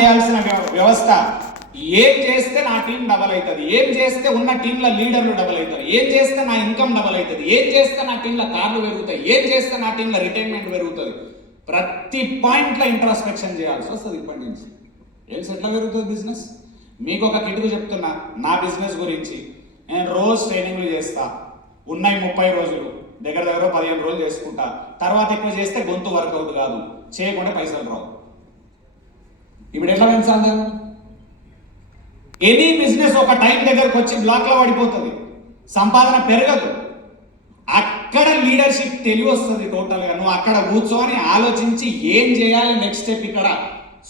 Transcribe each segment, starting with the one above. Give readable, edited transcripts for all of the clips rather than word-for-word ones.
చేయాల్సిన వ్యవస్థ ఏం చేస్తే నా టీం డబల్ అవుతుంది, ఏం చేస్తే ఉన్న టీంల లీడర్లు డబల్ అవుతారు, ఏం చేస్తే నా ఇన్కమ్ డబల్ అవుతుంది, ఏం చేస్తే నా టీంల కార్లు పెరుగుతాయి, ఏం చేస్తే నా టీంల రిటైర్మెంట్ పెరుగుతుంది. ప్రతి పాయింట్లో ఇంట్రాస్పెక్షన్ చేయాల్సి వస్తుంది. ఇప్పటి నుంచి ఏం ఎట్లా పెరుగుతుంది బిజినెస్. మీకు ఒక కిటుకు చెప్తున్నా, నా బిజినెస్ గురించి నేను రోజు ట్రైనింగ్లు చేస్తా. ఉన్నాయి 30 రోజులు, దగ్గర 15 రోజులు చేసుకుంటా. తర్వాత ఎక్కువ చేస్తే గొంతు వర్కౌట్ కాదు, చేయకుండా పైసలు రావు. ఇప్పుడు ఎట్లా పెంచాలి నేను? ఎనీ బిజినెస్ ఒక టైం దగ్గరకు వచ్చి బ్లాక్లో పడిపోతుంది, సంపాదన పెరగదు. అక్కడ లీడర్షిప్ తెలివి వస్తుంది టోటల్గా. నువ్వు అక్కడ కూర్చొని ఆలోచించి ఏం చేయాలి నెక్స్ట్ స్టెప్ ఇక్కడ,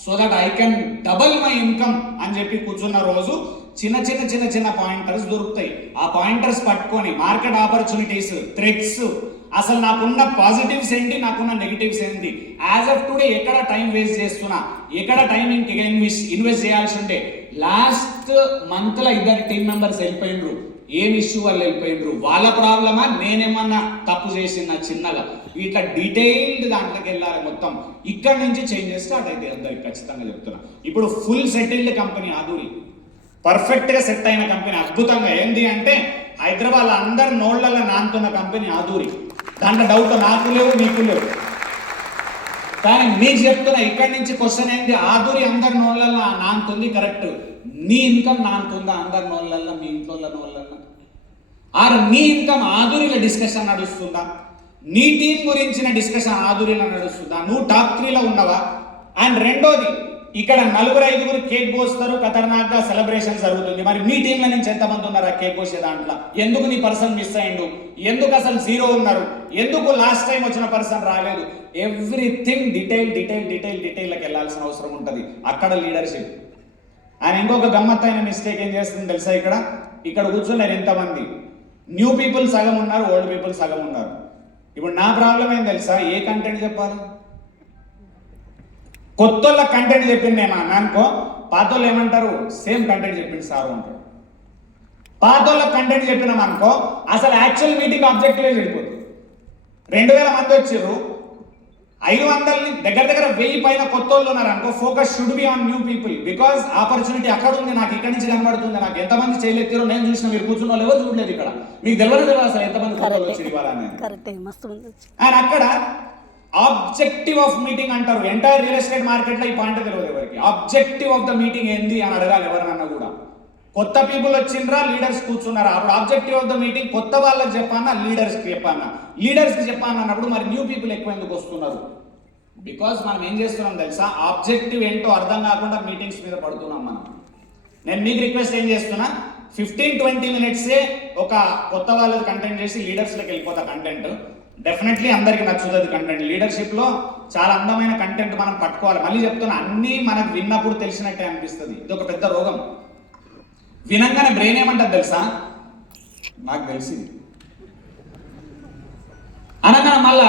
so that I can double my income అని చెప్పి కూర్చున్న రోజు చిన్న చిన్న చిన్న చిన్న పాయింటర్స్ దొరుకుతాయి. ఆ పాయింటర్స్ పట్టుకొని మార్కెట్ ఆపర్చునిటీస్, థ్రెట్స్, అసలు నాకున్న పాజిటివ్స్ ఏంటి, నాకున్న నెగిటివ్స్ ఏంటి, యాజ్ ఆఫ్ టుడే ఎక్కడ టైం వేస్ట్ చేస్తున్నా, ఎక్కడ టైం ఇన్వెస్ట్ చేయాల్సి ఉంటే. లాస్ట్ మంత్ లో 2 టీం మెంబర్స్ వెళ్ళిపోయినరు. ఏం ఇష్యూ వాళ్ళు వెళ్ళిపోయినరు, వాళ్ళ ప్రాబ్లమా, నేనేమన్నా తప్పు చేసిన చిన్నగా, ఇట్లా డీటెయిల్డ్ దాంట్లోకి వెళ్ళాలి మొత్తం. ఇక్కడ నుంచి చేంజెస్ స్టార్ట్ అయితే అందరికి ఖచ్చితంగా చెప్తున్నా. ఇప్పుడు ఫుల్ సెటిల్డ్ కంపెనీ ఆధురి, పర్ఫెక్ట్ గా సెట్ అయిన కంపెనీ, అద్భుతంగా. ఏంటి అంటే హైదరాబాద్ అందరు నోళ్లలో నానుతున్న కంపెనీ ఆధురి. దాంట్లో డౌట్ నాకు లేవు, మీకు లేవు. కానీ మీకు చెప్తున్నా, ఇక్కడి నుంచి క్వశ్చన్ ఏంటి, ఆధురి అందరి నోళ్లలో నానుతుంది కరెక్ట్. నీ ఇన్కమ్ నానుతుందా అందరి నోళ్లలో, మీ ఇంట్లో నోళ్లలో? ఆర్ నీ ఇన్కమ్ ఆధురిలో డిస్కషన్ నడుస్తుందా? నీ టీం గురించిన డిస్కషన్ ఆధురిలో నడుస్తుందా? నువ్వు టాప్ 3లో ఉన్నావా? అండ్ రెండోది, ఇక్కడ 4-5 కేక్ కోస్తారు, ఖతర్నాక్ గా సెలబ్రేషన్ జరుగుతుంది. మరి మీ టీంల నుంచి ఎంతమంది ఉన్నారు ఆ కేక్ కోసే దాంట్లో? ఎందుకు నీ పర్సన్ మిస్ అయ్యిండు? ఎందుకు అసలు 0 ఉన్నారు? ఎందుకు లాస్ట్ టైం వచ్చిన పర్సన్ రాలేదు? ఎవ్రీథింగ్ డీటెయిల్కి వెళ్ళాల్సిన అవసరం ఉంటుంది. అక్కడ లీడర్షిప్. ఆయన ఇంకొక గమ్మత్తైన మిస్టేక్ ఏం చేస్తుంది తెలుసా? ఇక్కడ కూర్చున్నారు ఎంతమంది, న్యూ పీపుల్ సగం ఉన్నారు, ఓల్డ్ పీపుల్ సగం ఉన్నారు. ఇప్పుడు నా ప్రాబ్లం ఏం తెలుసా? ఏ కంటెంట్ చెప్పాలి? కొత్తోళ్ళ కంటెంట్ చెప్పింది ఏమన్నా అనుకో, పాతోళ్ళు ఏమంటారు, సేమ్ కంటెంట్ చెప్పింది సారు అంటారు. పాతోళ్ళ కంటెంట్ చెప్పినాం అనుకో, అసలు యాక్చువల్ మీటింగ్ ఆబ్జెక్టివే చెడిపోతుంది. 2000 మంది వచ్చారు, 500 దగ్గర 1000 పైన కొత్తోళ్ళు ఉన్నారు అనుకో, focus should be on new people. Because opportunity అక్కడ ఉంది, నాకు ఇక్కడి నుంచి కనబడుతుంది. నాకు ఎంతమంది చేయలేరు నేను చూసిన, మీరు కూర్చున్న వాళ్ళు ఎవరు చూడలేదు. ఇక్కడ మీకు తెలియదు అసలు ఎంతమంది కొత్తోళ్ళు వచ్చి ఇవ్వాలని. అండ్ అక్కడ ఆబ్జెక్టివ్ ఆఫ్ మీటింగ్ అంటారు. ఎంటైర్ రియల్ ఎస్టేట్ మార్కెట్లో ఈ పాయింట్ తెలియదు ఎవరికి. ఆబ్జెక్టివ్ ఆఫ్ ద మీటింగ్ ఏంది అని అడగాలి ఎవరినన్నా కూడా. కొత్త పీపుల్ వచ్చిండ్రా, లీడర్స్ కూర్చున్నారా? అప్పుడు ఆబ్జెక్టివ్ ఆఫ్ ద మీటింగ్ కొత్త వాళ్ళకి చెప్పానా, లీడర్స్కి చెప్పానా? లీడర్స్కి చెప్పాను అన్నప్పుడు మరి న్యూ పీపుల్ ఎక్కువ ఎందుకు వస్తున్నారు? బికాస్ మనం ఏం చేస్తున్నాం తెలుసా, ఆబ్జెక్టివ్ ఏంటో అర్థం కాకుండా మీటింగ్స్ మీద పడుతున్నాం మనం. నేను మీకు రిక్వెస్ట్ ఏం చేస్తున్నా, 15-20 మినిట్సే ఒక కొత్త వాళ్ళది కంటెంట్ చేసి లీడర్స్లోకి వెళ్ళిపోతా కంటెంట్. డెఫినెట్లీ అందరికి నచ్చుతుంది కంటెంట్. లీడర్షిప్లో చాలా అందమైన కంటెంట్ మనం పట్టుకోవాలి. మళ్ళీ చెప్తున్నా, అన్నీ మనకు విన్నప్పుడు తెలిసినట్టే అనిపిస్తుంది. ఇది ఒక పెద్ద రోగం. వినంగానే బ్రెయిన్ ఏమంటుంది తెలుసా, నాకు తెలిసింది అనగానే మళ్ళా